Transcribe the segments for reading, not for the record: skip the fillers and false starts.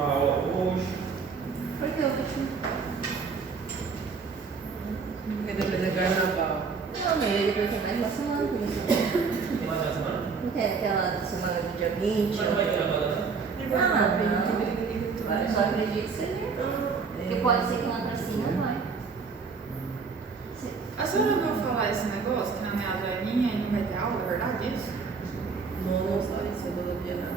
última aula hoje. Por que eu vou Porque depois é carnaval. Não, mas ele vai ter mais uma semana por isso. Tem mais uma semana? Não tem aquela semana do dia 20? Mas não vai ter agora, né? Não. Só acredito que seja. Porque pode ser que lá pra cima vai. A senhora ouviu falar esse negócio que na minha velhinha não vai ter aula, é verdade isso? Não sabe se é todo dia não.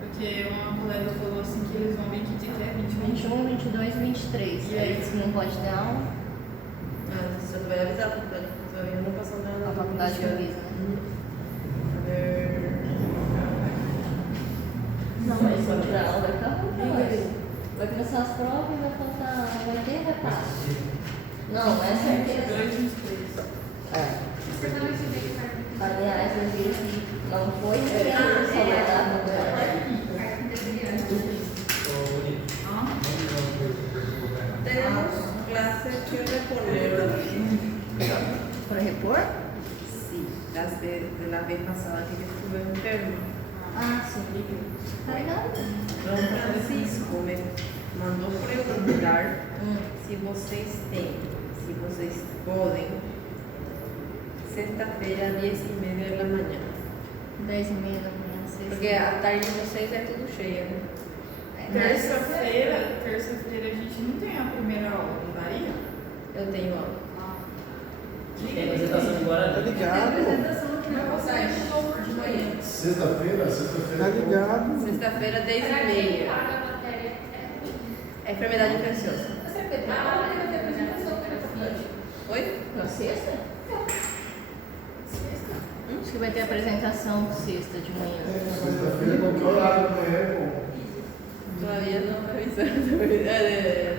Porque uma colega falou assim que eles vão vir que dia que é 21. 21, 22 e 23. E aí, se não pode ter aula, Ah, você vai avisar a faculdade, porque eu não passou nada. a faculdade que avisa, né? Não, mas se tirar aula vai ficar ruim. Vai começar as provas e vai faltar. Vai ter repasse. Não, é certeza. 22, 23. Aliás, eu vi que não foi só vai dar no Tenemos clases que reponer. para repor? Sí, las de la vez pasada que yo estuve enfermo. Ah, sim. Tá ligado? Don Francisco me mandou perguntar se vocês têm, se vocês podem, sexta-feira, 10:30 da manhã. 10:30 da manhã, 6. Porque a tarde de vocês é tudo cheia, né? Terça-feira a gente não tem a primeira aula, não daria? Eu tenho aula. Tem apresentação de Guarani. Tá ligado? Mas você estudou de manhã. Sexta-feira? Tá ligado? Sexta-feira, 10:30. É enfermidade infecciosa. Oi? Na sexta? Acho que vai ter apresentação sexta de manhã. Sexta-feira, qualquer horário da manhã, pô. Todavía não avisaram. De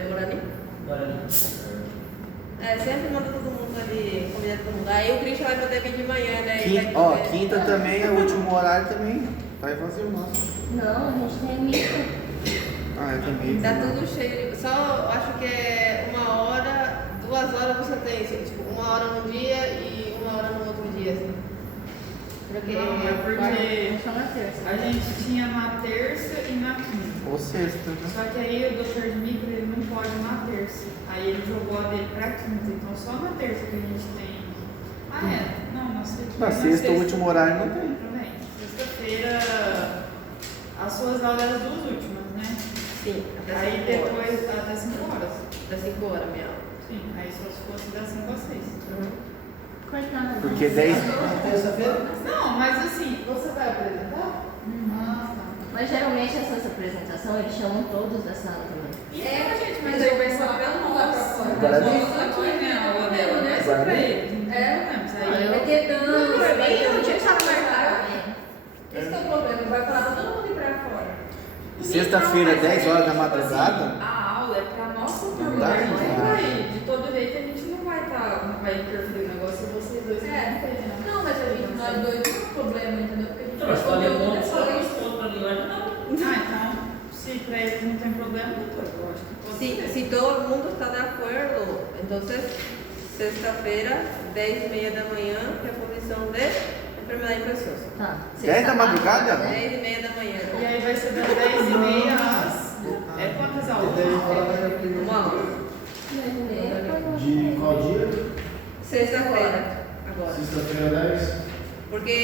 Guarani? Guarani. É, sempre manda todo mundo ali, convida todo mundo. Aí o Christian vai poder vir de manhã, né? E vai Ó, poder- quinta também é o último horário também. Vai fazer o nosso. Não, a gente tem mito. Ah, é também. Tá tudo cheio. Só acho que é 1 hora, 2 horas você tem, assim, tipo, 1 hora num dia e 1 hora no outro dia, assim. Porque Não, é porque Só na terça. a gente tinha na terça e na quinta. Ou sexta, né? Só que aí o Dr. Dmitry ele não pode na terça. Aí ele jogou a dele pra quinta. Então só na terça que a gente tem. Ah, é? Não, na sexta. Na sexta, o último horário não tem. Também. Sexta-feira, as suas aulas eram as 2 últimas, né? sim, até Aí 5 horas. depois, até 5 horas. Até 5 horas minha aula. Sim, aí só se fosse das 5 às 6. Cortando. Porque 10. Não, mas assim, você vai apresentar? Ah, tá. Mas geralmente essas apresentações eles chamam todos da sala também. Gente, mas aí vai só pra nós. Guarani? Nós aqui, né? A aula dela, né? Só pra ele. Mas aí Vai ter dança, vai ter um dia que tava marcado. Esse que é o problema, vai falar todo mundo ir pra fora. Sexta-feira, 10 horas da madrugada. A aula é pra nossa turma, Não dá, né? gente. Não vai. De todo jeito a gente não vai interferir no negócio e vocês dois não entendem, não. Não, mas a gente, nós dois não tem problema, entendeu? Porque a gente Então, mas pode conteúdo ter é só uns isso. pontos pra mim lá já tá. Ah, então, se pra eles não tem problema, doutor, eu acho que pode ser. Si todo mundo está de acuerdo, entonces, sexta-feira, 10:30 da manhã, reposição de enfermidade infecciosa. Tá. 10 da madrugada? 10:30 da manhã. E aí vai ser das 10h30 às... É quantas aulas? Uma aula. De qual dia? Sexta-feira, agora. Sexta-feira, 10? Porque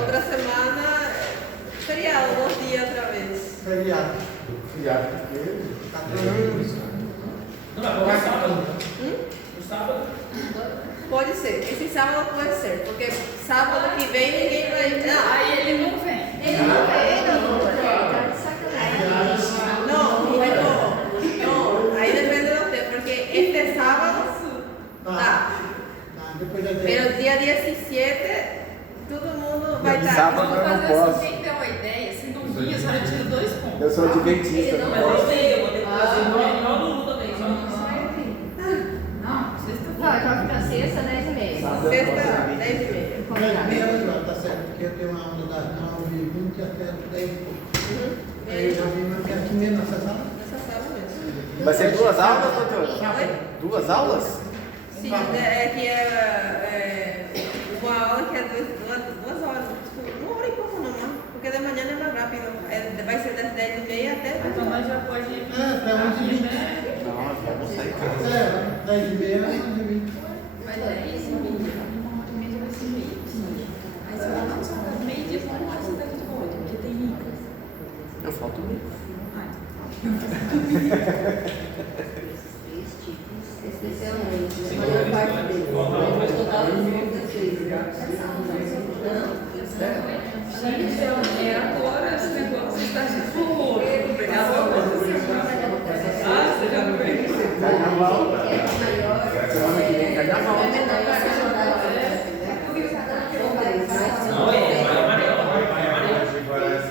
outra semana, feriado, 2 dias outra vez. Feriado. Feriado, porque... Não, vai colocar sábado. No sábado. Pode ser, esse sábado pode ser, porque sábado que vem ninguém vai. Não, Aí ele não vem. ele não vem, Tá de sacanagem. no, ahí depende de usted, porque este sábado, pero el día 17, todo el mundo va a estar. Sábado eu não Fazer posso. assim, quem deu a ideia, se não vinha, a senhora tira 2 pontos. Eu sou adventista. Mas eu sei, eu vou ter que fazer igual no Lula também. Só que Não, sexta-feira. Tá, então fica sexta, 10:30. Sábado. Sexta, 10:30. Combinado. Tá certo, porque eu tenho uma aula das 9h20 até 10 e pouco. Aí eu já vim aqui mesmo nessa sala. Nessa sala mesmo. Vai ser 2 aulas, doutor? Oi? 2 aulas? Sim, é que é uma aula que é 2 horas, tipo, 1 hora e pouco não, porque de manhã é mais rápido. Vai ser das 10:30 até. Então nós já pode ir. Até 11h20. Não, vamos sair em casa. É, 10h30, 11h20. Mas é isso, Meio-dia vai ser meio. Aí você vai lá, meio-dia, vamos lá, você tá aqui de boa, porque tem micas. Eu falto meio. Especialmente, a maior parte deles. Mas total de 16. Gente, é agora esse negócio está tipo pegar logo. Ah, você já não viu? Carnaval. Semana que vem, carnaval. Não, é amarelo, amarelo.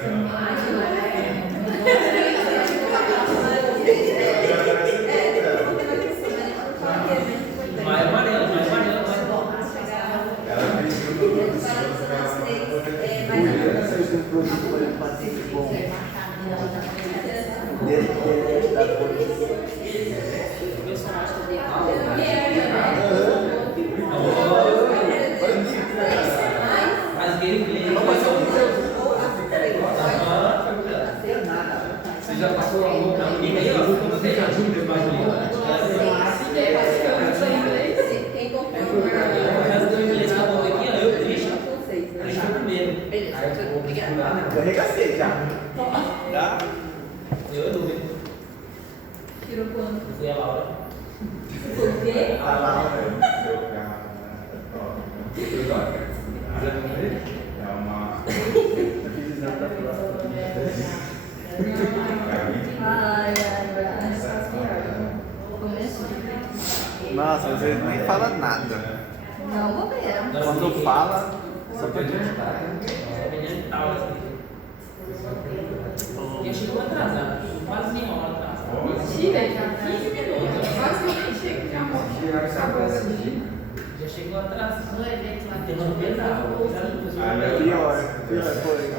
Mais amarelo, mais amarelo. Mas gameplay. Você já passou a mão na menina aí, ó? Quando você já ajuda mais Quem comprou Mas do inglês que eu vou aqui, ó, eu triste. A gente foi primeiro. Eu arregacei já. Já? Eu não. tirou quanto? Foi a Laura. Foi o quê? Ah, lá, seu carro. É uma. Eu fiz exame pra Ai, começou. Nossa, às vezes nem fala nada. Não vou ver. Quando fala, só pra digitar. E eu chegou atrasado, quase meia hora atrasado. Mentira, já 15 minutos. Quase nem chega de amor. Já chegou atrasado. No evento lá. Tem uma pedal. Pior foi.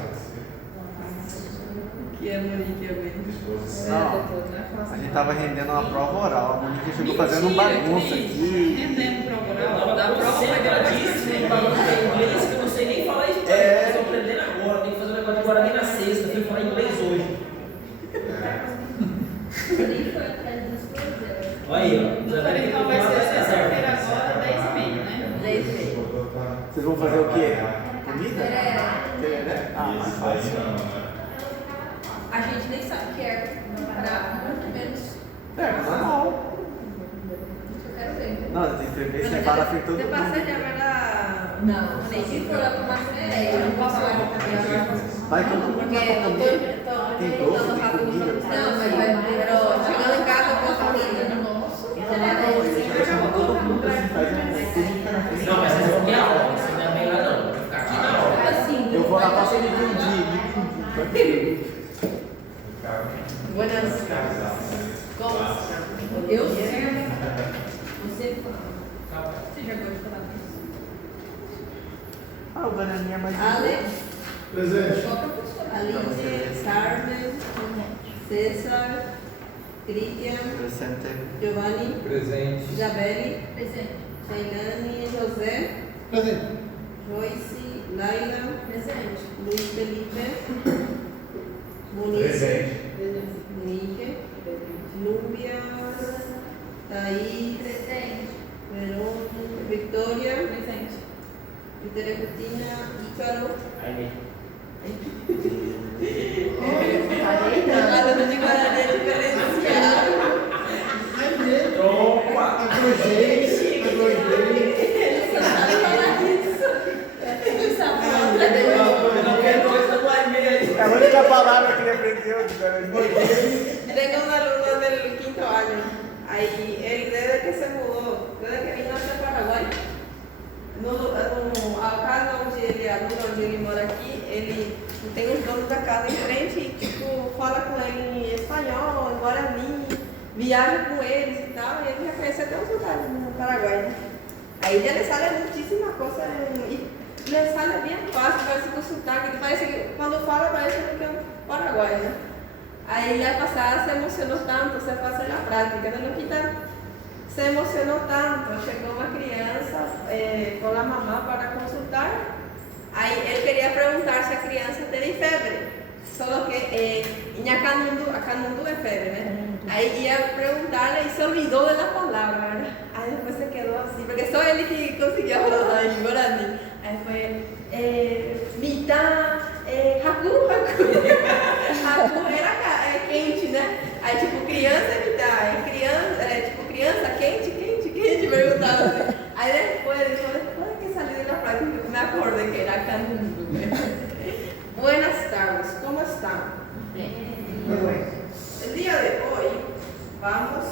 Que é Monique, eu vejo. Não, a gente tava rendendo uma prova oral. A Monique chegou fazendo bagunça aqui. Rendendo prova oral. Da prova concentradíssimo em bagulho de inglês que eu não sei nem falar espanhol. Estou aprendendo agora, tem que fazer um negócio de Guarani na sexta, tem que falar inglês hoje. Nem foi atrás das coisas. Olha aí, ó. Já vai ter que Então vai ser falar sexta-feira certo. agora, 10h30, né? 10h30. Vocês vão fazer o quê? Comida? Tereré? Ah, mais fácil. A gente nem sabe o que é. Para muito menos. É, normal. Eu quero ver. Não, tem que ver se para frente todo Você mundo. passa de agora. Não, nem se for lá para uma férias, eu não posso ir. Vai todo mundo Porque lá pra eu comer. tô Tem perguntando doce, tem rápido comida. não, mas vai primeiro. Chegando em casa, eu posso comida. Eu chamo todo mundo assim, faz um fica na frente. Não, mas vocês vão ter aula, isso não é melhor não. Vai ficar aqui na aula. Assim, Eu vou lá pra você me pedir. Buenas. Como? eu sei. Você fala. Você já gosta de falar isso? Ah, o bananinha é mais Alex, Presente. Só professora. Aline, Carmen, César, Cristian, Presente. Giovanni, Presente. Isabelle, Presente. Tailane, José, Presente. Joyce, Laila, Presente. Luiz Felipe, Monique, Monique, Núbia, Thaís, Presente. Verônica, Victoria, Presente. Vitória Coutinho, Ícaro. Aí, Nada de Guarani é diferenciado. Tropa! É a única palavra que ele aprendeu de Guarani. Tengo una alumna del quinto año. Ahí, él desde que se mudó, desde que vino hacia Paraguay, a casa onde ele aluga, onde ele mora aqui, ele tem os donos da casa em frente e tipo, fala com ele em espanhol, em guarani, viaja com eles e tal, e ele já conhece até os lugares no Paraguai. Né? Aí ele le sale muchísima cosa y le sale bien fácil, parece que o sotaque, parece que quando fala parece que é Paraguai, né? Aí a pasada se emocionou tanto, se passa na prática, não quita, se emocionou tanto, chegou uma criança com a mamã para consultar, aí ele queria perguntar se a criança tem febre, Solo que acá no es febre, ¿no? Ahí iba a preguntarle y se olvidó de la palabra, ¿verdad? Ahí después se quedó así, porque soy él que consiguió hablar en guaraní. Ahí fue, mitad, haku. Haku era quente, né? Aí tipo, criança é mitad, criança, quente, perguntava assim. Aí después que salí de la práctica, me acordé que era canundu. Buenas tardes, ¿cómo están? Bueno, el día de hoy vamos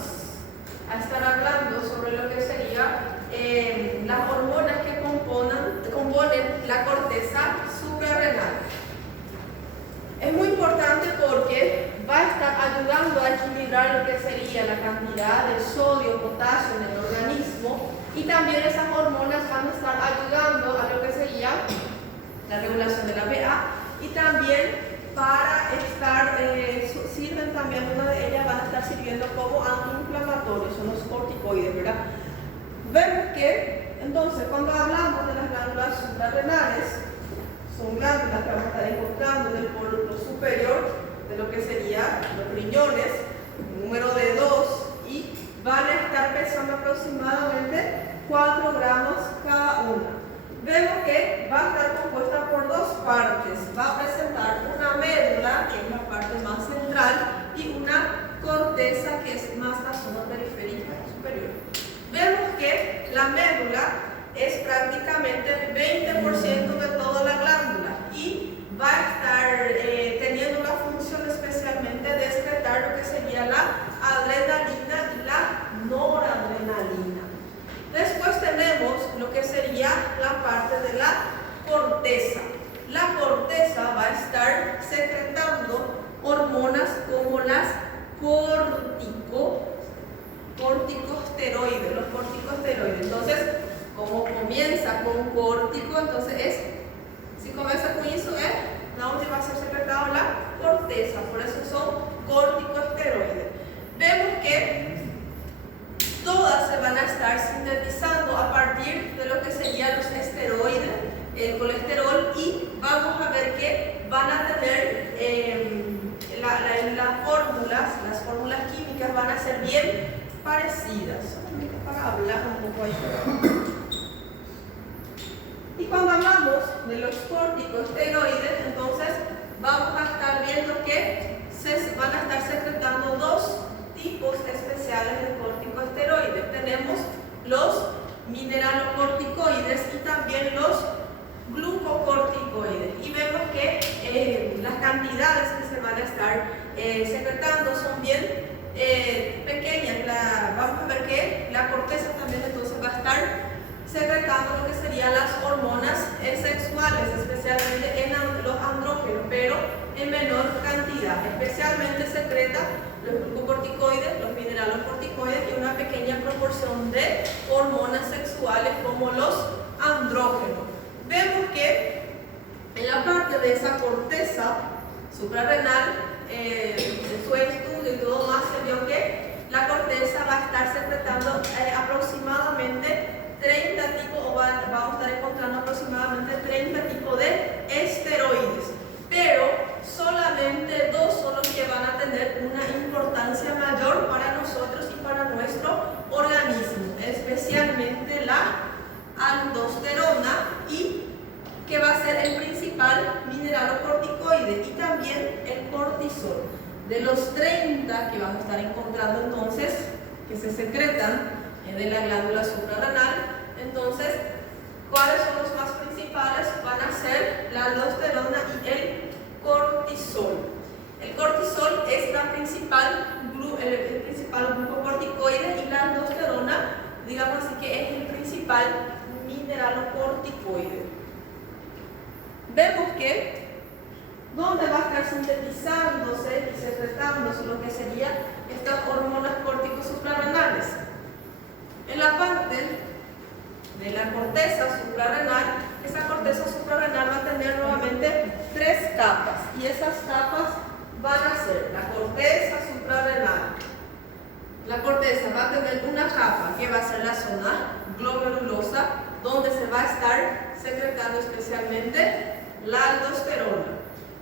a estar hablando sobre lo que sería las hormonas que componen la corteza suprarrenal. Es muy importante porque va a estar ayudando a equilibrar lo que sería la cantidad de sodio, potasio en el organismo, y también esas hormonas van a estar ayudando a lo que sería la regulación de la pH, y también para estar, sirven también, una de ellas van a estar sirviendo como antiinflamatorios, son los corticoides, ¿verdad? Vemos que, entonces, cuando hablamos de las glándulas suprarrenales, son glándulas que vamos a estar encontrando en el polo superior de lo que sería los riñones, número de 2, y van a estar pesando aproximadamente 4 gramos cada una. Vemos que va a estar compuesta por dos partes. Va a presentar una médula, que es la parte más central, y una corteza, que es más la zona periférica superior. Vemos que la médula es prácticamente el 20% de toda la glándula y va a estar teniendo la función especialmente de excretar lo que sería la adrenalina y la noradrenalina. Después tenemos lo que sería la parte de la corteza. La corteza va a estar secretando hormonas como las corticosteroides, los corticosteroides. Entonces, como comienza con córtico, entonces si comienza con eso donde va a ser secretado la corteza, por eso son corticosteroides. Vemos que todas se van a estar sintetizando a partir de lo que serían los esteroides, el colesterol, y vamos a ver que van a tener las fórmulas químicas van a ser bien parecidas. Para hablar un poco ahí. Y cuando hablamos de los corticosteroides, entonces vamos a estar viendo que se van a estar secretando dos tipos especiales de corticosteroides. Tenemos los mineralocorticoides y también los glucocorticoides. Y vemos que las cantidades que se van a estar secretando son bien pequeñas. Vamos a ver que la corteza también entonces va a estar secretando lo que serían las hormonas sexuales, especialmente en los andrógenos, pero en menor cantidad. Especialmente secreta los glucocorticoides, los mineralocorticoides y una pequeña proporción de hormonas sexuales como los andrógenos. Vemos que en la parte de esa corteza suprarrenal, en su estudio y todo más, se vio que la corteza va a estar secretando aproximadamente 30 tipos, o vamos a estar encontrando aproximadamente 30 tipos de esteroides, pero solamente dos son los que van a tener una importancia mayor para nosotros y para nuestro organismo, especialmente la aldosterona, y que va a ser el principal mineralocorticoide, y también el cortisol. De los 30 que vamos a estar encontrando entonces, que se secretan de la glándula suprarrenal, entonces, ¿cuáles son los más principales? Van a ser la aldosterona y el cortisol. El cortisol es el principal glucocorticoide, y la aldosterona, digamos así, que es el principal mineralocorticoide. Vemos que donde va a estar sintetizándose y secretándose lo que serían estas hormonas córtico-suprarrenales. En la parte de la corteza suprarrenal, esa corteza suprarrenal va a tener nuevamente 3 capas, y esas capas van a ser la corteza suprarrenal. La corteza va a tener una capa que va a ser la zona glomerulosa, donde se va a estar secretando especialmente la aldosterona.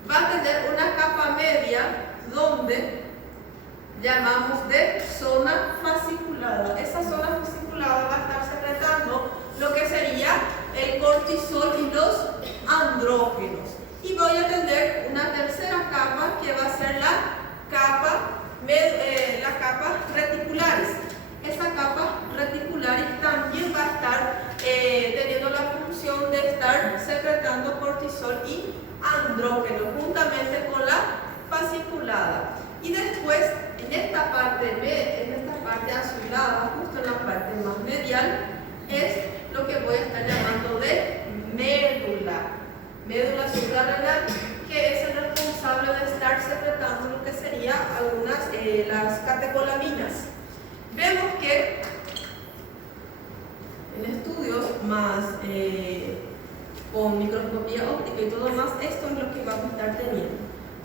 va a tener una capa media donde llamamos de zona fasciculada. Esa zona fasciculada va a estar secretando lo que sería el cortisol y los andrógenos. Y voy a tener una tercera capa que va a ser la capa reticulares. Esa capa reticulares también va a estar teniendo la función de estar secretando cortisol y andrógeno juntamente con la fasciculada. Y después en esta parte azulada, justo en la parte más medial, es lo que voy a estar llamando de médula suprarrenal, que es el responsable de estar secretando lo que sería las catecolaminas. Vemos que en estudios más con microscopía óptica y todo más, esto es lo que vamos a estar teniendo.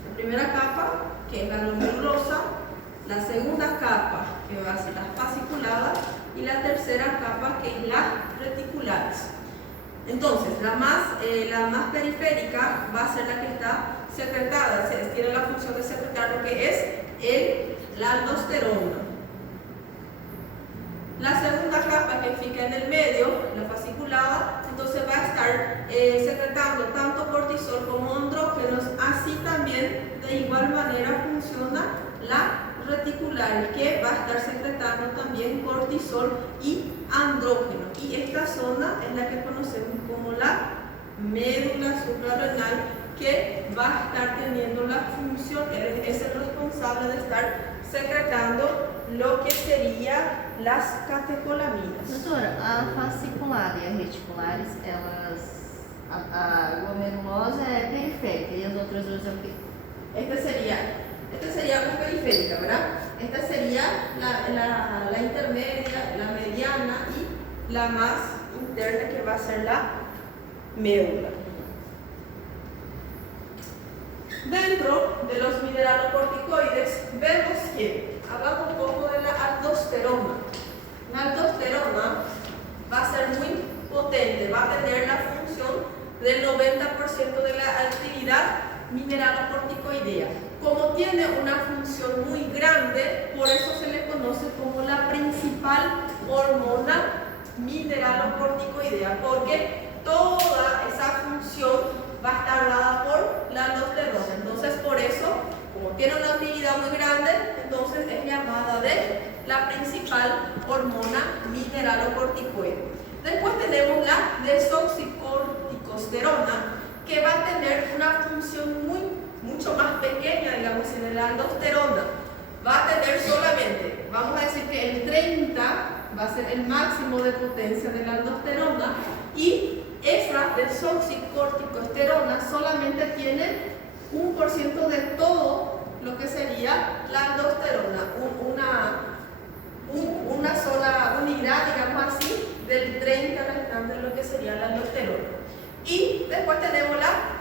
La primera capa, que es la glomerulosa, la segunda capa, que va a ser la fasciculada, y la tercera capa, que es la reticulares. Entonces, la más periférica va a ser la que está secretada, tiene la función de secretar lo que es la aldosterona. La segunda capa, que fica en el medio, la fasciculada, entonces va a estar secretando tanto cortisol como andrógenos. Así también de igual manera funciona la reticular, que va a estar secretando también cortisol y andrógeno. Y esta zona es la que conocemos como la médula suprarrenal, que va a estar teniendo la función, es el responsable de estar secretando lo que sería las catecolaminas. Doutora, a fasciculada e a reticulares, a glomerulosa é periférica e as outras duas é o quê? Esta sería la periférica, ¿verdad? Esta sería la intermedia, la mediana y la más interna, que va a ser la médula. Dentro de los mineralocorticoides vemos que, hablamos un poco de la aldosterona. La aldosterona va a ser muy potente, va a tener la función del 90% de la actividad mineralocorticoidea. Como tiene una función muy grande, por eso se le conoce como la principal hormona mineralocorticoidea, porque toda esa función va a estar dada por la aldosterona. Entonces, por eso, como tiene una actividad muy grande, entonces es llamada de la principal hormona mineralocorticoide. Después tenemos la desoxicorticosterona, que va a tener una función mucho más pequeña, digamos, en la aldosterona. Va a tener solamente, vamos a decir que el 30 va a ser el máximo de potencia de la aldosterona, y esa desoxicorticosterona solamente tiene 1% de todo lo que sería la aldosterona, una sola unidad, digamos así, del 30 restante de lo que sería la aldosterona. Y después tenemos la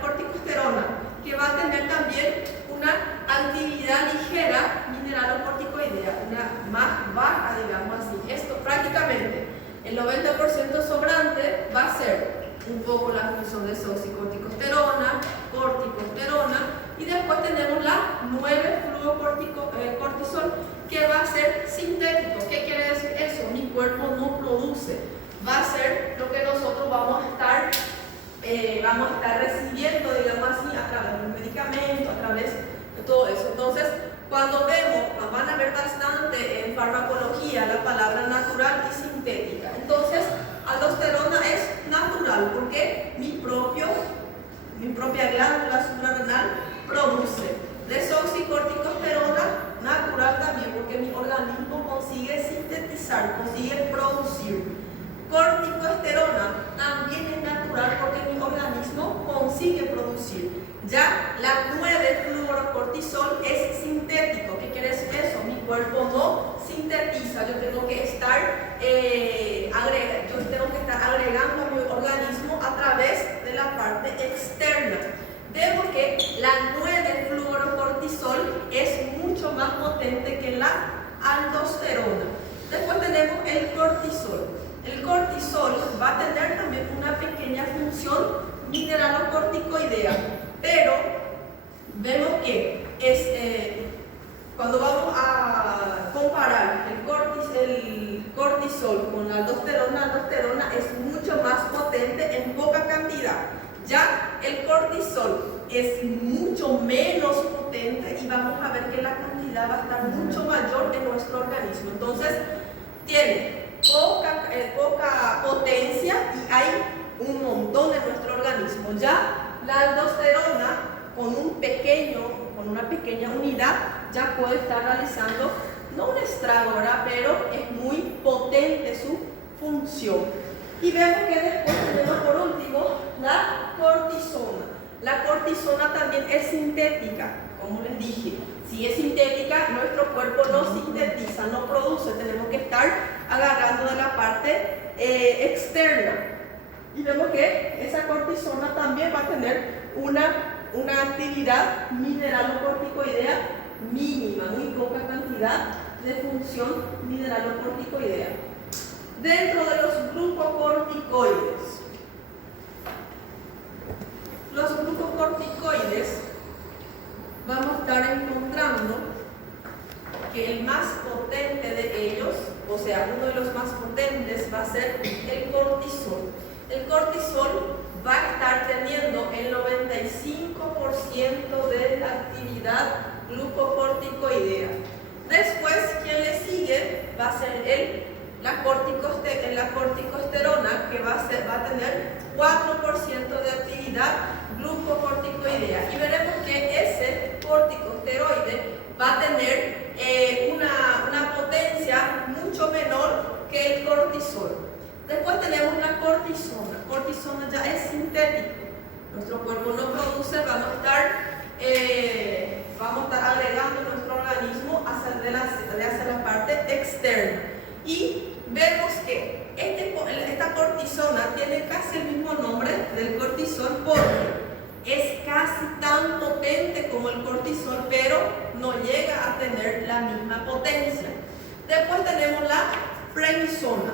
corticosterona, que va a tener también una actividad ligera mineralocorticoidea, una más baja, digamos así. Esto prácticamente, el 90% sobrante va a ser un poco la función de desoxicorticosterona, corticosterona, y después tenemos la 9-fluorocortisol, que va a ser sintético. ¿Qué quiere decir eso? Mi cuerpo no produce. Va a ser lo que nosotros vamos a estar recibiendo, digamos así, a través de los medicamentos, a través de todo eso. Entonces, cuando van a ver bastante en farmacología la palabra natural y sintética. Entonces, aldosterona es natural porque mi propia glándula suprarrenal produce. Desoxicorticosterona, natural también porque mi organismo consigue sintetizar, consigue producir. Corticosterona también es natural porque mi organismo consigue producir. Ya la 9-fluorocortisol es sintético. ¿Qué quiere decir eso? Mi cuerpo no sintetiza. Yo tengo que estar agregando a mi organismo a través de la parte externa. Vemos que la 9-fluorocortisol es mucho más potente que la aldosterona. Después tenemos el cortisol. El cortisol va a tener también una pequeña función mineralocorticoidea, pero vemos que cuando vamos a comparar el cortisol con la aldosterona es mucho más potente en poca cantidad. Ya el cortisol es mucho menos potente y vamos a ver que la cantidad va a estar mucho mayor en nuestro organismo. Entonces, tiene poca potencia y hay un montón en nuestro organismo. Ya la aldosterona con una pequeña unidad ya puede estar realizando, no un estrago, ¿verdad? Pero es muy potente su función. Y vemos que después tenemos por último la cortisona. La cortisona también es sintética, como les dije. Si es sintética, nuestro cuerpo no sintetiza, no produce. Tenemos que estar agarrando de la parte externa. Y vemos que esa cortisona también va a tener una actividad mineralocorticoidea mínima, muy poca cantidad de función mineralocorticoidea. Dentro de los glucocorticoides, vamos a estar encontrando que el más potente de ellos, o sea, uno de los más potentes va a ser el cortisol. El cortisol va a estar teniendo el 95% de la actividad glucocorticoidea. Después, quien le sigue va a ser la corticosterona, que va a tener 4% de actividad glucocorticoidea. Y veremos que ese corticosteroide va a tener una potencia mucho menor que el cortisol. Después tenemos la cortisona. Cortisona ya es sintético. Nuestro cuerpo no produce, vamos a estar agregando en nuestro organismo hacia la parte externa. Y vemos que esta cortisona tiene casi el mismo nombre del cortisol porque es casi tan potente como el cortisol, pero no llega a tener la misma potencia. Después tenemos la prednisona.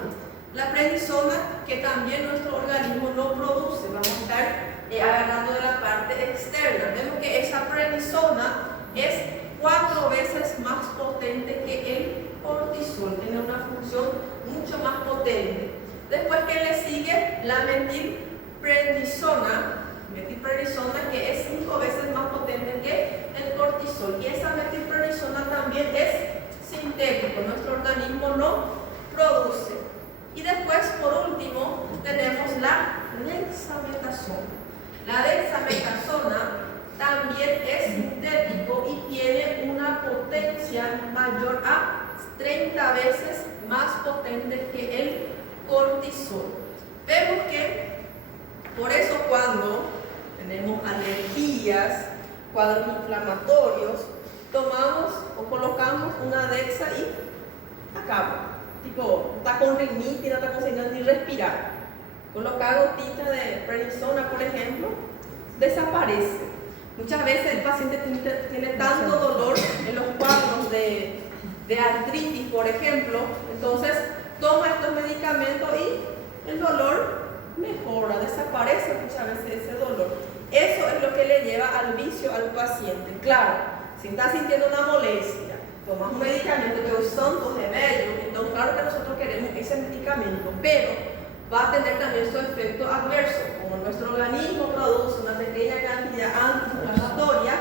La prednisona que también nuestro organismo no produce, vamos a estar agarrando de la parte externa. Vemos que esa prednisona es 4 veces más potente que el cortisol, tiene una función mucho más potente. Después que le sigue la metilprednisona, que es 5 veces más potente que el cortisol, y esa metilprednisona también es sintético, nuestro organismo no produce. Y después, por último, tenemos la dexametasona. La dexametasona también es sintético y tiene una potencia mayor a 30 veces más potente que el cortisol. Vemos que por eso cuando tenemos alergias, cuadros inflamatorios, tomamos o colocamos una dexa y acaba. Tipo, está con rinitis, no está consiguiendo ni respirar. Colocar gotita de prednisona, por ejemplo, desaparece. Muchas veces el paciente tiene tanto dolor en los cuadros de artritis, por ejemplo, entonces toma estos medicamentos y el dolor mejora, desaparece muchas veces ese dolor. Eso es lo que le lleva al vicio al paciente. Claro, si está sintiendo una molestia, tomas un medicamento que son tus remedios, entonces claro que nosotros queremos ese medicamento, pero va a tener también su efecto adverso. Como nuestro organismo produce una pequeña cantidad antiinflamatoria,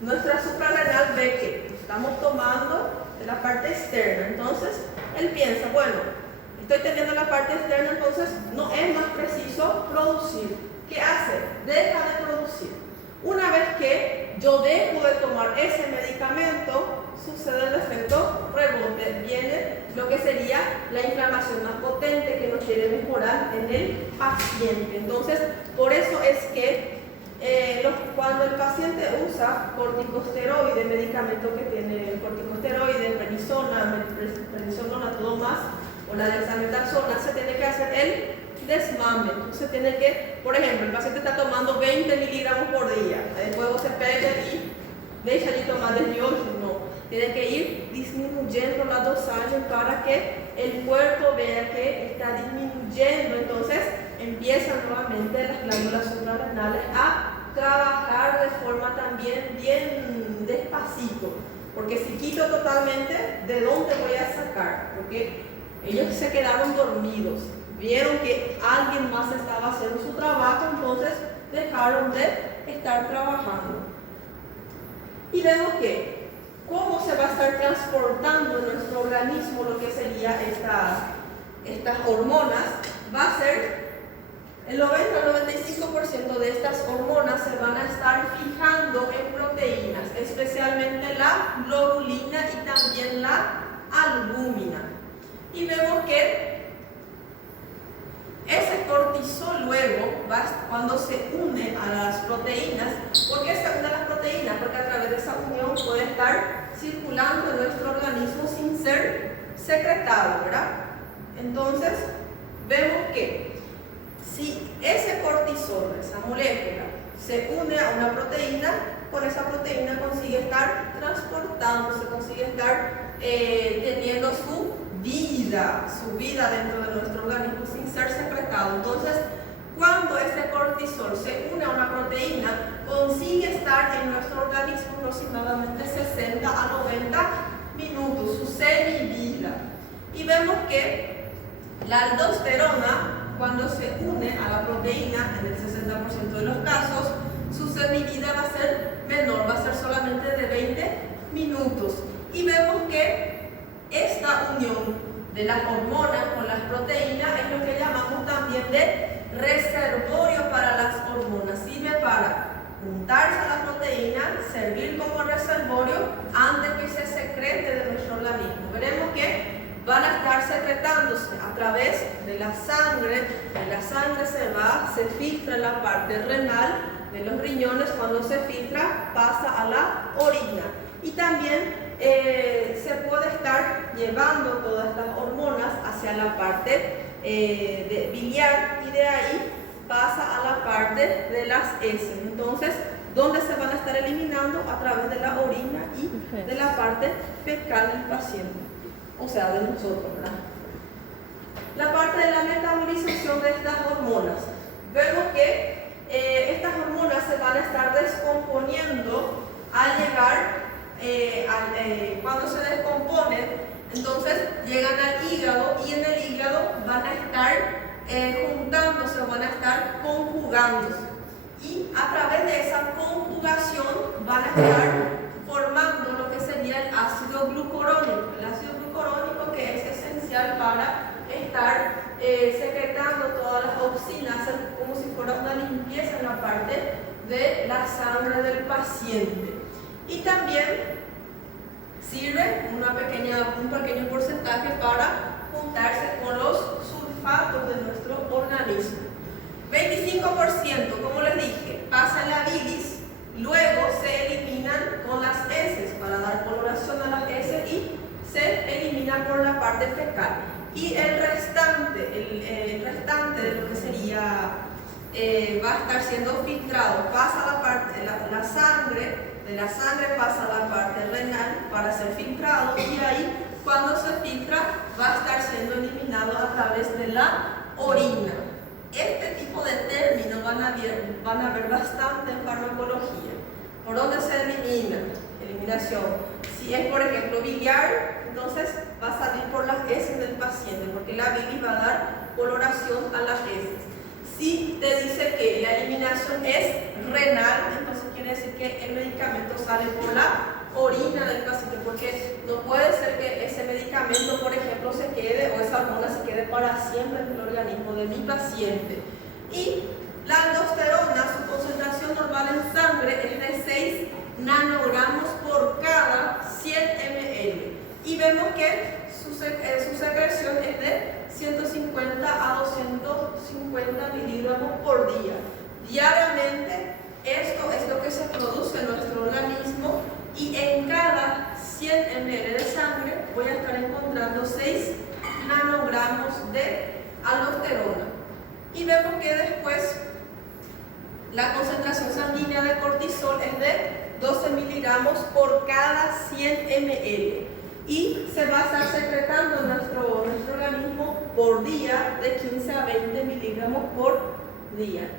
nuestra suprarrenal ve que estamos tomando de la parte externa, entonces él piensa, bueno, estoy teniendo la parte externa, entonces no es más preciso producir. ¿Qué hace? Deja de producir. Una vez que yo dejo de tomar ese medicamento, sucede el efecto rebote. Viene lo que sería la inflamación más potente que nos quiere mejorar en el paciente. Entonces, por eso es que cuando el paciente usa corticosteroide, medicamento que tiene corticosteroide, prednisona, todo más, o la dexametasona, se tiene que hacer el desmame. Entonces tiene que, por ejemplo, el paciente está tomando 20 miligramos por día, después se pega y deja de tomar desde 8, no. Tiene que ir disminuyendo la dosaje para que el cuerpo vea que está disminuyendo entonces empiezan nuevamente las glándulas suprarrenales a trabajar de forma también bien despacito. Porque si quito totalmente, ¿de dónde voy a sacar? Porque ellos se quedaron dormidos, vieron que alguien más estaba haciendo su trabajo, entonces dejaron de estar trabajando. Y vemos que cómo se va a estar transportando en nuestro organismo lo que serían estas hormonas, va a ser el 90 al 95% de estas hormonas se van a estar fijando en proteínas, especialmente la globulina y también la albúmina. Y vemos que ese cortisol luego, cuando se une a las proteínas, ¿por qué se une a las proteínas? Porque a través de esa unión puede estar circulando en nuestro organismo sin ser secretado, ¿verdad? Entonces, vemos que si ese cortisol, esa molécula, se une a una proteína, con esa proteína consigue estar transportándose, consigue estar teniendo su vida dentro de nuestro organismo sin ser secretado. Entonces, cuando ese cortisol se une a una proteína, consigue estar en nuestro organismo aproximadamente 60 a 90 minutos, su semivida. Y vemos que la aldosterona, cuando se une a la proteína, en el 60% de los casos, su semivida va a ser menor, va a ser solamente de 20 minutos. Y vemos que esta unión de las hormonas con las proteínas es lo que llamamos también de reservorio para las hormonas. Sirve para juntarse a la proteína, servir como reservorio antes que se secrete de nuestro organismo. Veremos que van a estar secretándose a través de la sangre. De la sangre se filtra en la parte renal de los riñones. Cuando se filtra pasa a la orina. Y también se puede estar llevando todas estas hormonas hacia la parte de biliar, y de ahí pasa a la parte de las heces. Entonces, ¿dónde se van a estar eliminando? A través de la orina y de la parte fecal del paciente, o sea, de nosotros, ¿verdad? La parte de la metabolización de estas hormonas. Vemos que estas hormonas se van a estar descomponiendo al llegar, cuando se descomponen, entonces llegan al hígado, y en el hígado van a estar juntándose, van a estar conjugándose. Y a través de esa conjugación van a estar formando lo que sería el ácido glucurónico. El ácido glucurónico, que es esencial para estar secretando todas las toxinas, hacer como si fuera una limpieza en la parte de la sangre del paciente. Y también sirve un pequeño porcentaje para juntarse con los sulfatos de nuestro organismo. 25%, como les dije, pasa en la bilis, luego se eliminan con las heces para dar coloración a las heces y se elimina por la parte fecal. Y el restante de lo que sería va a estar siendo filtrado, pasa a la parte la sangre. De la sangre pasa a la parte renal para ser filtrado, y ahí, cuando se filtra, va a estar siendo eliminado a través de la orina. Este tipo de términos van a ver bastante en farmacología. ¿Por dónde se elimina? Eliminación. Si es, por ejemplo, biliar, entonces va a salir por las heces del paciente, porque la bilis va a dar coloración a las heces. Si te dice que la eliminación es renal, entonces quiere decir que el medicamento sale por la orina del paciente, porque no puede ser que ese medicamento, por ejemplo, se quede, o esa hormona se quede para siempre en el organismo de mi paciente. Y la aldosterona, su concentración normal en sangre es de 6 nanogramos por cada 100 ml. Y vemos que su secreción es de 150 a 250 miligramos por día. Diariamente, esto es lo que se produce en nuestro organismo, y en cada 100 ml de sangre voy a estar encontrando 6 nanogramos de aldosterona. Y vemos que después la concentración sanguínea de cortisol es de 12 miligramos por cada 100 ml. y se va a estar secretando en nuestro organismo por día de 15 a 20 miligramos por día.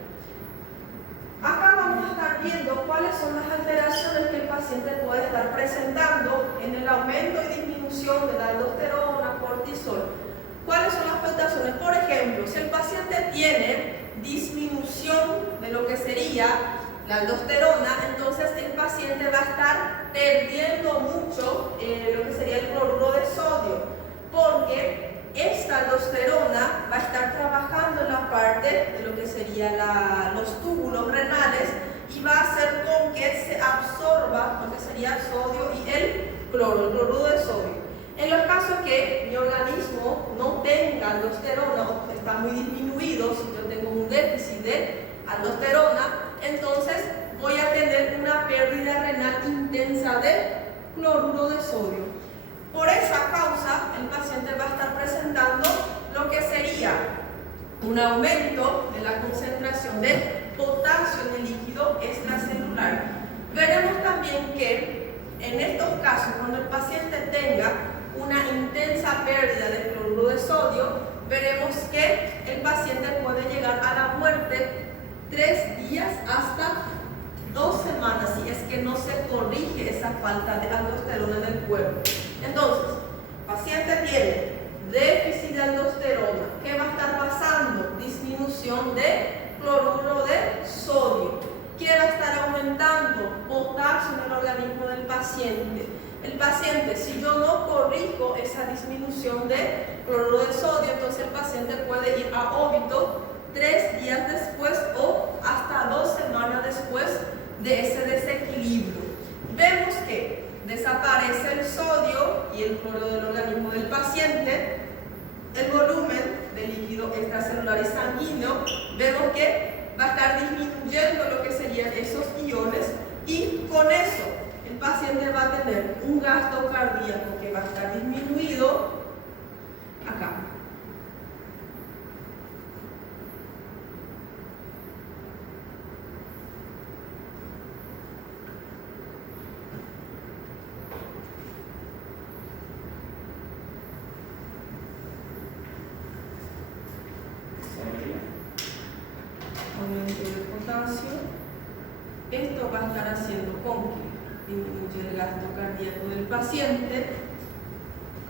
Acá vamos a estar viendo cuáles son las alteraciones que el paciente puede estar presentando en el aumento y disminución de la aldosterona, cortisol. ¿Cuáles son las afectaciones? Por ejemplo, si el paciente tiene disminución de lo que sería la aldosterona, entonces el paciente va a estar perdiendo mucho lo que sería el cloruro de sodio, porque esta aldosterona va a estar trabajando en la parte de lo que serían los túbulos renales y va a hacer con que se absorba lo que sería el sodio y el cloruro de sodio. En los casos que mi organismo no tenga aldosterona o está muy disminuido, si yo tengo un déficit de aldosterona, entonces voy a tener una pérdida renal intensa de cloruro de sodio. Por esa causa, el paciente va a estar presentando lo que sería un aumento de la concentración de potasio en el líquido extracelular. Veremos también que en estos casos, cuando el paciente tenga una intensa pérdida de cloruro de sodio, veremos que el paciente puede llegar a la muerte 3 días hasta 2 semanas si es que no se corrige esa falta de aldosterona en el cuerpo. Entonces, el paciente tiene déficit de aldosterona. ¿Qué va a estar pasando? Disminución de cloruro de sodio. ¿Qué va a estar aumentando? Potasio en el organismo del paciente. El paciente, si yo no corrijo esa disminución de cloruro de sodio, entonces el paciente puede ir a óbito 3 días después o hasta 2 semanas después de ese desequilibrio. Vemos que desaparece el sodio y el cloro del organismo del paciente, el volumen del líquido extracelular y sanguíneo, vemos que va a estar disminuyendo lo que serían esos iones y con eso el paciente va a tener un gasto cardíaco que va a estar disminuido acá. Aumento de potasio. Esto va a estar haciendo con que disminuye el gasto cardíaco del paciente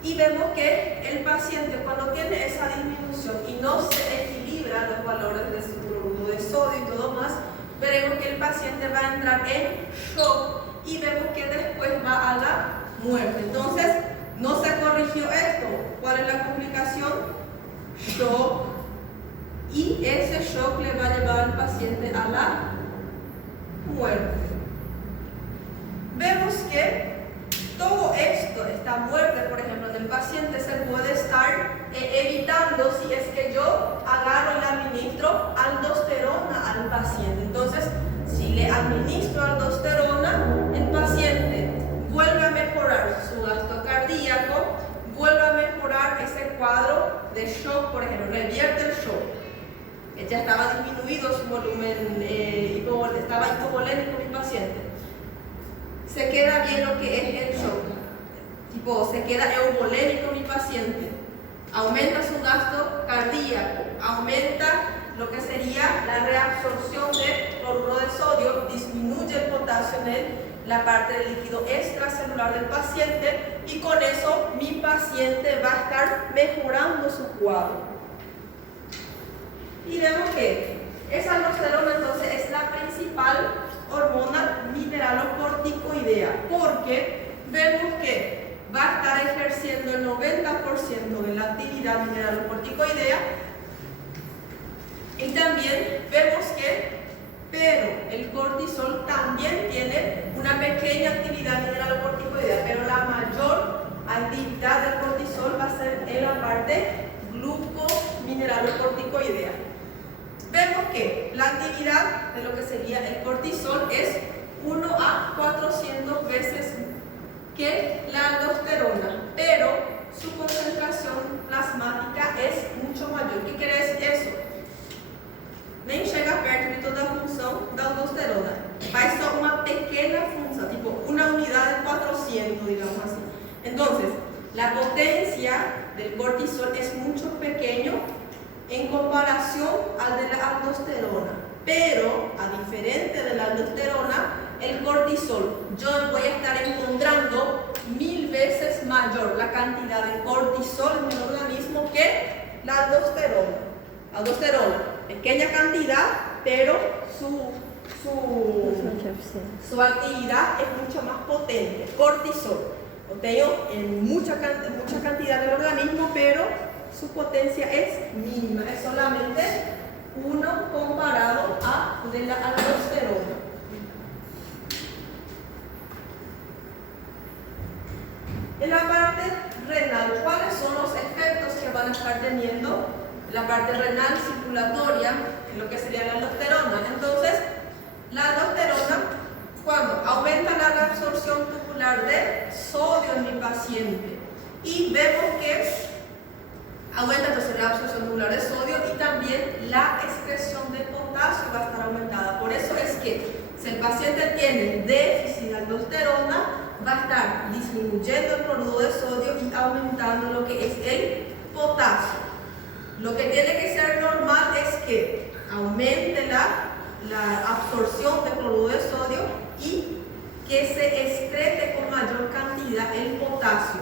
y vemos que el paciente cuando tiene esa disminución y no se equilibran los valores de su cloruro de sodio y todo más, veremos que el paciente va a entrar en shock y vemos que después va a la muerte. Entonces, no se corrigió esto. ¿Cuál es la complicación? Shock. Y ese shock le va a llevar al paciente a la muerte. Vemos que todo esto, esta muerte, por ejemplo, del paciente se puede estar evitando si es que yo agarro y le administro aldosterona al paciente. Entonces, si le administro aldosterona, el paciente vuelve a mejorar su gasto cardíaco, vuelve a mejorar ese cuadro de shock, por ejemplo, revierte el shock. Ya estaba disminuido su volumen, estaba hipovolémico mi paciente. Se queda bien lo que es el shock, se queda euvolémico mi paciente. Aumenta su gasto cardíaco, aumenta lo que sería la reabsorción de cloruro de sodio, disminuye el potasio en la parte del líquido extracelular del paciente y con eso mi paciente va a estar mejorando su cuadro. Y vemos que esa aldosterona entonces es la principal hormona mineralocorticoidea, porque vemos que va a estar ejerciendo el 90% de la actividad mineralocorticoidea y también vemos que, pero el cortisol también tiene una pequeña actividad mineralocorticoidea, pero la mayor actividad del cortisol va a ser en la parte glucomineralocorticoidea. Vemos que la actividad de lo que sería el cortisol es 1 a 400 veces que la aldosterona, pero su concentración plasmática es mucho mayor. ¿Qué quiere decir eso? Nem chega perto de toda a função da aldosterona. Faz só uma pequena função, tipo una unidad de 400, digamos así. Entonces, la potencia del cortisol es mucho pequeño en comparación al de la aldosterona. Pero, a diferencia de la aldosterona, el cortisol, yo voy a estar encontrando 1000 veces mayor la cantidad de cortisol en el organismo que la aldosterona. Aldosterona, pequeña cantidad, pero su actividad es mucho más potente. Cortisol, contenido en mucha cantidad del organismo, pero su potencia es mínima, es solamente 1 comparado a de la aldosterona. En la parte renal, ¿cuáles son los efectos que van a estar teniendo la parte renal circulatoria, lo que sería la aldosterona? Entonces, la aldosterona, cuando aumenta la reabsorción tubular de sodio en mi paciente, y vemos que aumenta entonces la absorción tubular de sodio y también la excreción de potasio va a estar aumentada. Por eso es que si el paciente tiene déficit de aldosterona, va a estar disminuyendo el cloruro de sodio y aumentando lo que es el potasio. Lo que tiene que ser normal es que aumente la absorción de cloruro de sodio y que se excrete con mayor cantidad el potasio.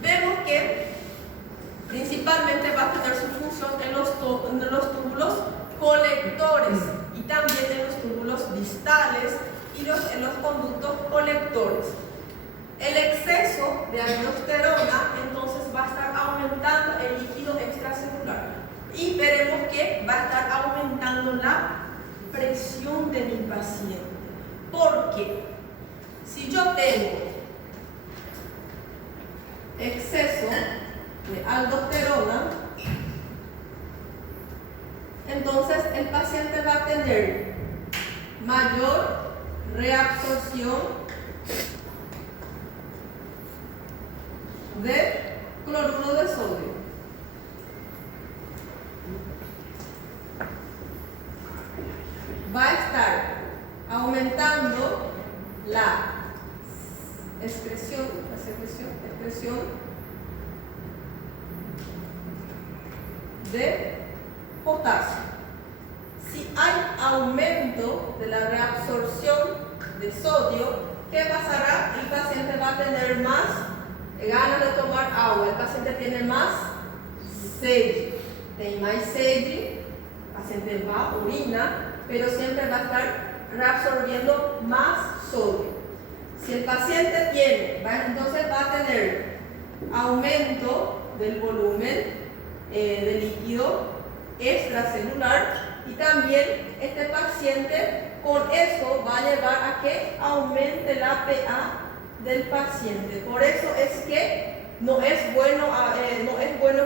Vemos que principalmente va a tener su función en los túbulos colectores y también en los túbulos distales y en los conductos colectores. El exceso de aldosterona entonces va a estar aumentando el líquido extracelular y veremos que va a estar aumentando la presión de mi paciente. Porque si yo tengo exceso de aldosterona, entonces el paciente va a tener mayor reabsorción de cloruro de sodio. Va a estar aumentando la excreción de potasio. Si hay aumento de la reabsorción de sodio, ¿qué pasará? El paciente va a tener más ganas de tomar agua, el paciente tiene más sed, tem mais sede, el paciente va a orinar, pero siempre va a estar reabsorbiendo más sodio. Si el paciente tiene, entonces va a tener aumento del volumen de líquido extracelular y también este paciente con eso va a llevar a que aumente la pH del paciente. Por eso es que no es bueno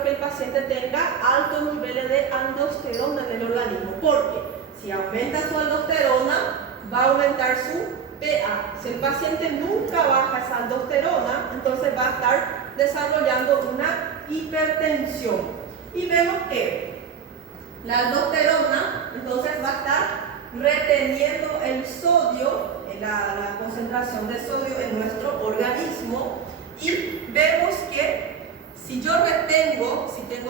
que el paciente tenga altos niveles de aldosterona en el organismo, porque si aumenta su aldosterona va a aumentar su pH. Si el paciente nunca baja esa aldosterona, entonces va a estar desarrollando una hipertensión. Y vemos que la aldosterona entonces va a estar reteniendo el sodio, la concentración de sodio en nuestro organismo, y vemos que si yo tengo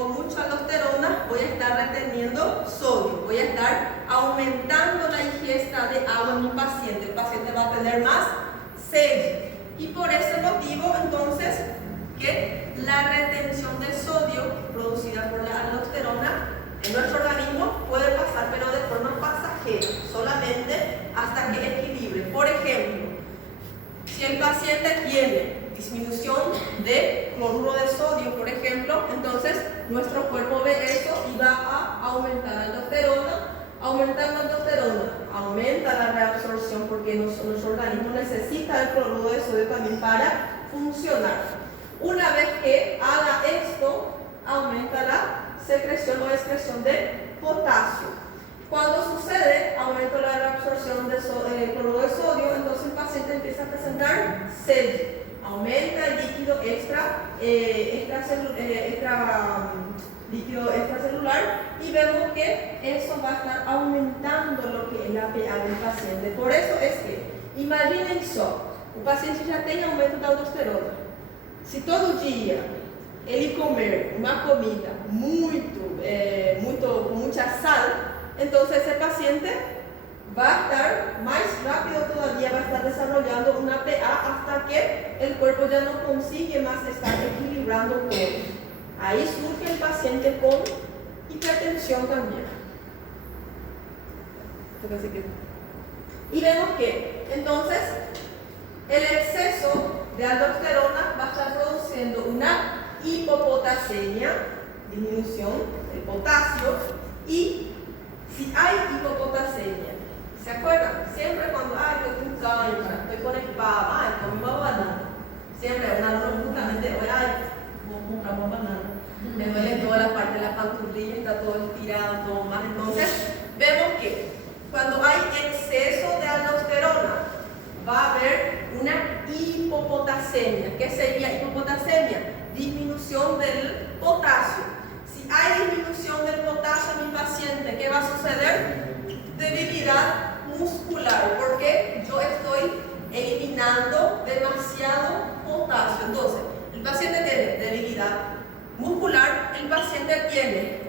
mucha aldosterona, voy a estar reteniendo sodio, voy a estar aumentando la ingesta de agua en mi paciente. El paciente va a tener más sed y por ese motivo entonces que la retención de sodio producida por la aldosterona en nuestro organismo puede pasar, pero de forma pasajera, solamente hasta que equilibre. Por ejemplo, si el paciente tiene disminución de cloruro de sodio, por ejemplo, entonces nuestro cuerpo ve eso y va a aumentar la aldosterona. Aumentando la aldosterona, aumenta la reabsorción porque nuestro organismo necesita el cloruro de sodio también para funcionar. Una vez que haga esto, aumenta la secreción o excreción de potasio. Cuando sucede aumento la reabsorción de cloruro de sodio, entonces el paciente empieza a presentar sed. Aumenta el líquido líquido extracelular y vemos que eso va a estar aumentando lo que es la pH del paciente. Por eso es que, imaginen só, o paciente já tem aumento da aldosterona, se todo dia ele comer uma comida com mucha sal, então esse paciente va a estar más rápido todavía, va a estar desarrollando una PA hasta que el cuerpo ya no consigue más estar equilibrando todo. Ahí surge el paciente con hipertensión también. Y vemos que entonces el exceso de aldosterona va a estar produciendo una hipopotasemia, disminución del potasio, y si hay hipopotasemia, ¿se acuerdan? Siempre cuando estoy con cáncer, estoy con espada, comí una banana. Siempre un alumno justamente, voy a comprar una banana. Me duele toda la parte de la panturrilla, está todo estirado, todo más. Entonces, vemos que cuando hay exceso de aldosterona, va a haber una hipopotasemia. ¿Qué sería hipopotasemia? Disminución del potasio. Si hay disminución del potasio en mi paciente, ¿qué va a suceder? Debilidad muscular, porque yo estoy eliminando demasiado potasio. Entonces, el paciente tiene debilidad muscular, el paciente tiene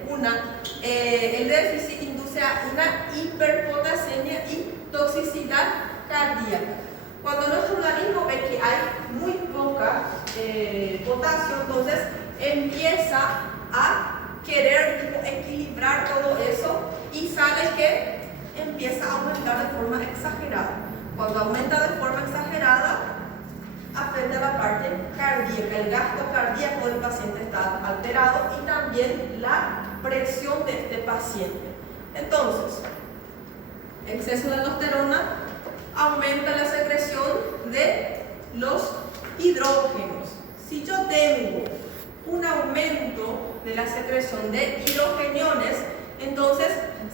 el déficit induce a una hiperpotasemia y toxicidad cardíaca. Cuando nuestro organismo ve que hay muy poca potasio, entonces empieza a querer equilibrar todo eso y sale que empieza a aumentar de forma exagerada. Cuando aumenta de forma exagerada, afecta la parte cardíaca, el gasto cardíaco del paciente está alterado y también la presión de este paciente. Entonces, exceso de aldosterona aumenta la secreción de los hidrógenos. Si yo tengo un aumento de la secreción de hidrogeniones, entonces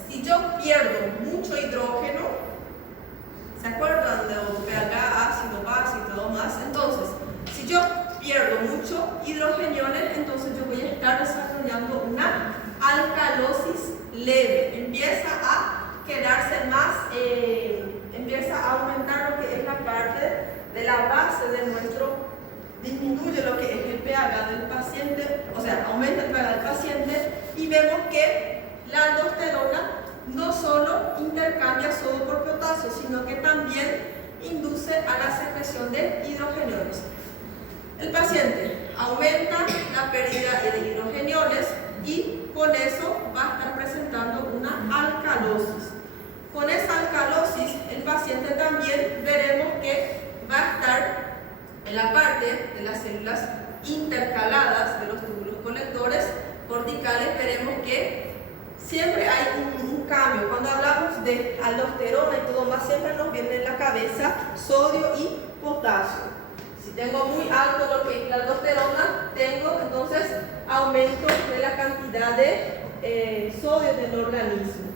si yo pierdo mucho hidrógeno, ¿se acuerdan de pH, ácido, base y todo más? Entonces, si yo pierdo mucho hidrogeniones, entonces yo voy a estar desarrollando una alcalosis leve. Empieza a quedarse más, empieza a aumentar lo que es la parte de la base de nuestro, disminuye lo que es el pH del paciente, o sea, aumenta el pH del paciente y vemos que la aldosterona no solo intercambia sodio por potasio, sino que también induce a la secreción de hidrogeniones. El paciente aumenta la pérdida de hidrogeniones y con eso va a estar presentando una alcalosis. Con esa alcalosis, el paciente también veremos que va a estar en la parte de las células intercaladas de los túbulos colectores corticales, veremos que siempre hay un cambio. Cuando hablamos de aldosterona y todo más, siempre nos viene en la cabeza sodio y potasio. Si tengo muy alto lo que es la aldosterona, tengo entonces aumento de la cantidad de sodio del organismo.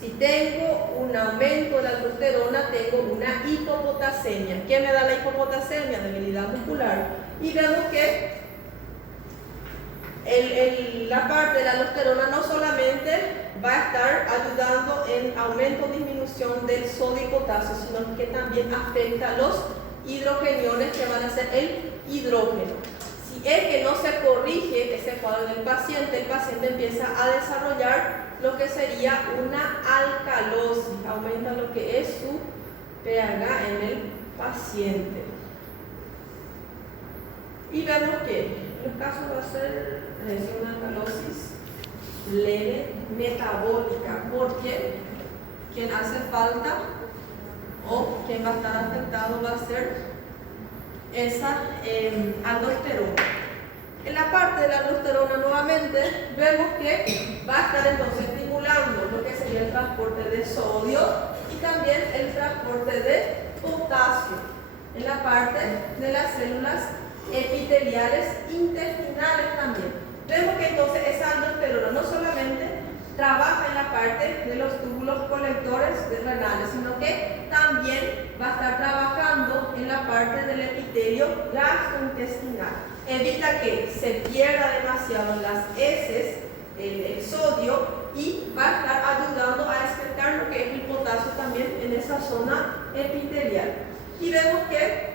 Si tengo un aumento de la aldosterona, tengo una hipopotasemia. ¿Qué me da la hipopotasemia? Debilidad muscular. Y vemos que la parte de la aldosterona no solamente va a estar ayudando en aumento o disminución del sodio y potasio, sino que también afecta a los hidrogeniones que van a ser el hidrógeno. Si es que no se corrige ese cuadro del paciente, el paciente empieza a desarrollar lo que sería una alcalosis, aumenta lo que es su pH en el paciente. Y vemos que en el caso va a ser una alcalosis leve metabólica, porque quien hace falta o quien va a estar afectado va a ser esa aldosterona. En la parte de la aldosterona nuevamente vemos que va a estar entonces estimulando lo que sería el transporte de sodio y también el transporte de potasio en la parte de las células epiteliales intestinales también. Vemos que entonces esa aldosterona no solamente trabaja en la parte de los túbulos colectores renales, sino que también va a estar trabajando en la parte del epitelio gastrointestinal. Evita que se pierda demasiado en las heces el sodio y va a estar ayudando a excretar lo que es el potasio también en esa zona epitelial. Y vemos que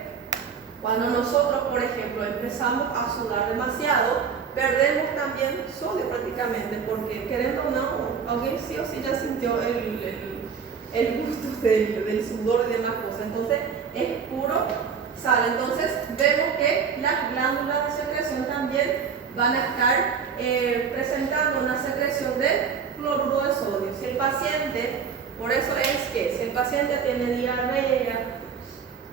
Cuando nosotros, por ejemplo, empezamos a sudar demasiado, perdemos también sodio prácticamente, porque queriendo o no, alguien sí o sí ya sintió el gusto del sudor y demás cosas. Entonces es puro sal. Entonces vemos que las glándulas de secreción también van a estar presentando una secreción de cloruro de sodio. Si el paciente, por eso es que si el paciente tiene diarrea,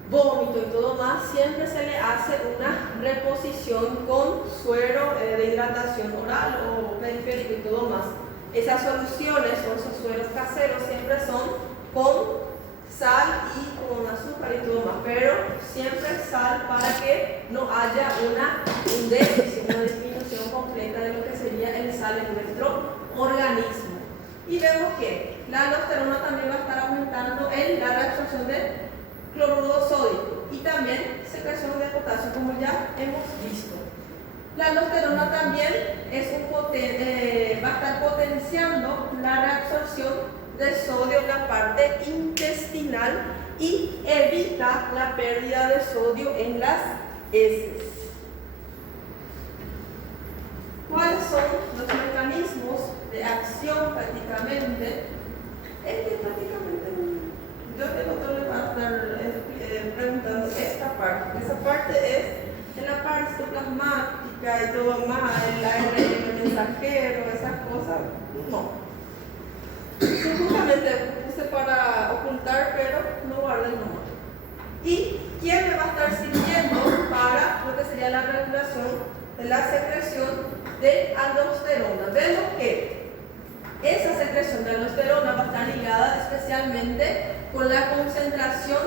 vómito y todo más, siempre se le hace una reposición con suero de hidratación oral o periférico y todo más. Esas soluciones o esos sueros caseros siempre son con sal y con azúcar y todo más, pero siempre sal para que no haya un déficit, una disminución completa de lo que sería el sal en nuestro organismo. Y vemos que la aldosterona también va a estar aumentando en la reabsorción de cloruro sódico y también secreción de potasio, como ya hemos visto. La aldosterona también va a estar potenciando la reabsorción de sodio en la parte intestinal y evita la pérdida de sodio en las heces. ¿Cuáles son los mecanismos de acción prácticamente? Yo el doctor le va a estar preguntando esta parte. Esa parte es en la parte citoplasmática y todo más, el ARN mensajero, esas cosas. No. Justamente puse para ocultar, pero no guardé el número. ¿Y quién me va a estar sirviendo para lo que sería la regulación de la secreción de aldosterona? Vemos que esa secreción de aldosterona va a estar ligada especialmente con la concentración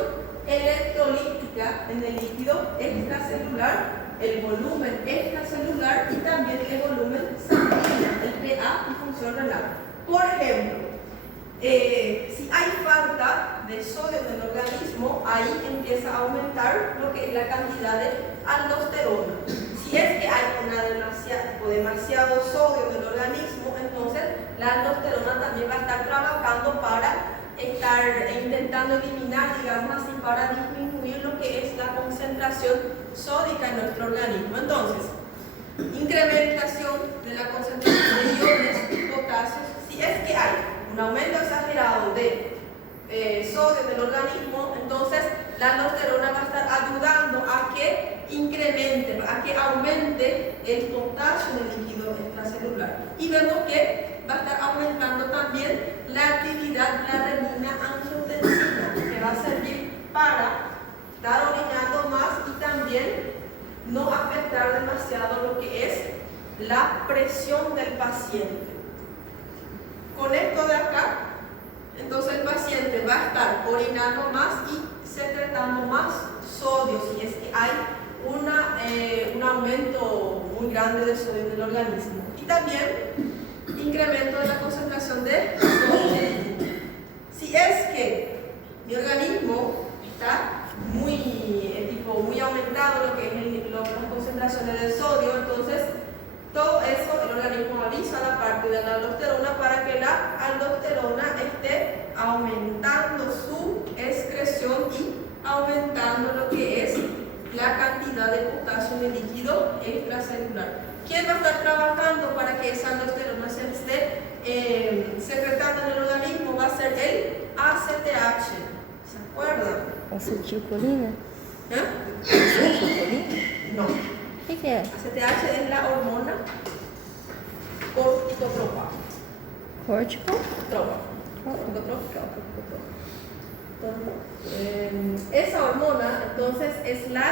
electrolítica en el líquido extracelular, el volumen extracelular y también el volumen sanguíneo, el pH y función renal. Por ejemplo, si hay falta de sodio en el organismo, ahí empieza a aumentar lo que es la cantidad de aldosterona. Si es que hay demasiado sodio en el organismo, entonces la aldosterona también va a estar trabajando para estar intentando eliminar, digamos así, para disminuir lo que es la concentración sódica en nuestro organismo. Entonces, incrementación de la concentración de iones y potasios. Si es que hay un aumento exagerado de sodio en el organismo, entonces la aldosterona va a estar ayudando a que incremente, a que aumente el potasio en el líquido extracelular. Y vemos que va a estar aumentando también la actividad de la renina angiotensina, que va a servir para estar orinando más y también no afectar demasiado lo que es la presión del paciente. Con esto de acá, entonces el paciente va a estar orinando más y secretando más sodio si es que hay un aumento muy grande de sodio en el organismo. Y también incremento de la concentración de sodio. Si es que mi organismo está muy aumentado lo que es las concentraciones de sodio, entonces todo eso el organismo avisa a la parte de la aldosterona para que la aldosterona esté aumentando su excreción y aumentando lo que es la cantidad de potasio en el líquido extracelular. ¿Quién va a estar trabajando para que esa aldosterona se esté secretando en el organismo? Va a ser el ACTH. ¿Se acuerdan? Acetilcolina? ¿Eh? No. ¿Qué es? ACTH es la hormona corticotropa. Córtico? Esa hormona entonces es la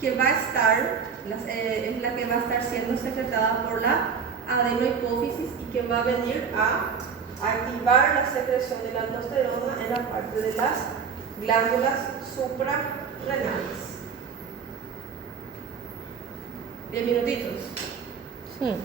que va a estar siendo secretada por la adenohipófisis y que va a venir a activar la secreción de la aldosterona en la parte de las glándulas suprarrenales. 10 minutitos. Sí.